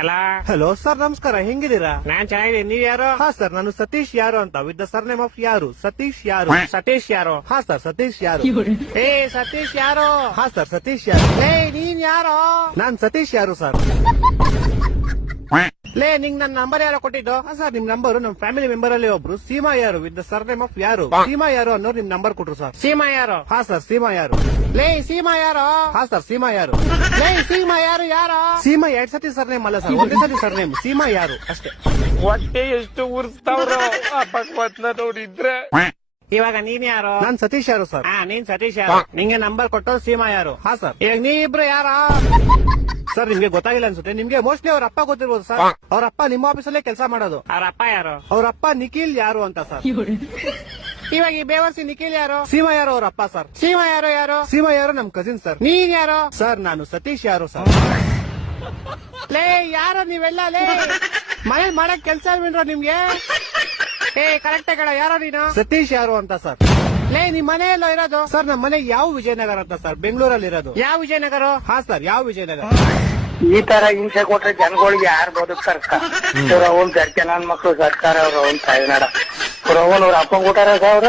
ಅಲ್ಲ hello sir, ನಮಸ್ಕಾರ. ಹೆಂಗಿದ್ದೀರಾ? ನಾನ್ ಚೆನ್ನಾಗಿದ್ದೀನಿ. ನೀವ್ ಯಾರು? ಹಾ ಸರ್, ನಾನು ಸತೀಶ್ ಯಾರು ಅಂತ, ವಿತ್ ದ ಸರ್ನೇಮ್ ಆಫ್ ಯಾರು. ಸತೀಶ್ ಯಾರು. ಸತೀಶ್ ಯಾರು? ಹಾ ಸರ್, ಸತೀಶ್ ಯಾರು. ಏ ಸತೀಶ್ ಯಾರು? ಹಾ ಸರ್, ಸತೀಶ್ ಯಾರು. ಏ ನೀನ್ ಯಾರು? ನಾನ್ ಸತೀಶ್ ಯಾರು ಸರ್. ಲೇ ನಿಂಗ್ ನನ್ ನಂಬರ್ ಯಾರೋ ಕೊಟ್ಟಿದ್ದು? ಹಾ ಸರ್, ನಿಮ್ ನಂಬರ್ ನಮ್ ಫ್ಯಾಮಿಲಿ ಮೆಂಬರ್ ಅಲ್ಲಿ ಒಬ್ರು ಸೀಮಾ ಯಾರು ವಿತ್ ದ ಸರ್ನೇಮ್ ಆಫ್ ಯಾರು, ಸೀಮಾ ಯಾರು ಅನ್ನೋರು ನಿಮ್ ನಂಬರ್ ಕೊಟ್ರು ಸರ್. ಸೀಮಾ ಯಾರು? ಹಾ ಸರ್, ಸೀಮಾ ಯಾರು. ಲೇ ಸೀಮಾ ಯಾರು? ಹಾ ಸರ್, ಸೀಮಾ ಯಾರು. ಲೇ ಸೀಮಾ ಯಾರು? ಸೀಮಾ 2 ಸತಿ ಸರ್ನೇಮ್ ಅಲ್ಲ ಸರ್, ಒಂದೇ ಸತಿ ಸರ್ನೇಮ್. ಸೀಮಾ ಯಾರು ಅಷ್ಟೇ. ಹೊಟ್ಟೆ ಎಷ್ಟು ಉರ್ಸ್ತಾವ್ರೋ ಆ ಭಗವತ್ನ ನೋಡಿದ್ರೆ. ಇವಾಗ ನೀನ್ ಯಾರು? ನಾನ್ ಸತೀಶ್ ಯಾರು ಸರ್. ಹಾ ನೀನ್ ಸತೀಶ್ ಯಾರು? ನಿಂಗೆ ನಂಬರ್ ಕೊಟ್ಟು ಸೀಮಾ ಯಾರು? ಹಾ ಸರ್. ಈಗ ನೀವಿಬ್ರು ಯಾರ? ಸರ್, ನಿಮ್ಗೆ ಗೊತ್ತಾಗಿಲ್ಲ ಅನ್ಸುತ್ತೆ. ನಿಮ್ಗೆ ಮೋಸ್ಟ್ಲಿ ಅವ್ರ ಅಪ್ಪ ಗೊತ್ತಿರ್ಬೋದು ಸರ್. ಅವ್ರ ಅಪ್ಪ ನಿಮ್ಮ ಆಫೀಸಲ್ಲೇ ಕೆಲಸ ಮಾಡೋದು. ಅವ್ರ ಅಪ್ಪ ಯಾರು? ಅವ್ರ ಅಪ್ಪ ನಿಖಿಲ್ ಯಾರು ಅಂತ ಸರ್. ಇವಾಗ ಈ ಬೇವರ್ಸಿ ನಿಖಿಲ್ ಯಾರು? ಸೀಮಾ ಯಾರು ಅವ್ರ ಅಪ್ಪ ಸರ್. ಸೀಮಾ ಯಾರು? ಸೀಮಾ ಯಾರು ನಮ್ ಕಸಿನ್ ಸರ್. ನೀನ್ ಯಾರು? ಸರ್, ನಾನು ಸತೀಶ್ ಯಾರು ಸರ್. ಲೇ ಯಾರು ನೀವೆಲ್ಲ? ಲೇ ಮನೇಲಿ ಮಾಡಕ್ ಕೆಲ್ಸ ಇಲ್ವೇನ್ರ ನಿಮ್ಗೆ? ಏ ಕರೆಕ್ಟ್ ಕಣ, ಯಾರೋ ನೀನು? ಸತೀಶ್ ಯಾರು ಅಂತ ಸರ್. ಲೇ ನಿಮ್ ಮನೆ ಎಲ್ಲೋ ಇರೋದು? ಸರ್, ನಮ್ಮ ಮನೆ ಯಾವ ವಿಜಯನಗರ ಅಂತ ಸರ್, ಬೆಂಗಳೂರಲ್ಲಿ ಇರೋದು. ಯಾವ ವಿಜಯನಗರ? ಹಾ ಸರ್, ಯಾವ ವಿಜಯನಗರ. ಈ ತರ ಹಿಂಸೆ ಕೊಟ್ರೆ ಜನಗಳಿಗೆ ಯಾರು ಬದುಕ್ತಾರ? ಅವ್ರ ಅವನ್ ನನ್ ಮಕ್ಳು ಸರ್ಕಾರ ಅವ್ರ ಅವನ್ ತಾಯಿನಾಡ ಅವ್ರ ಅವನ್ ಅವ್ರ ಅಪ್ಪಂಗ್ ಕೊಟ್ಟಾರ ಅವ್ರ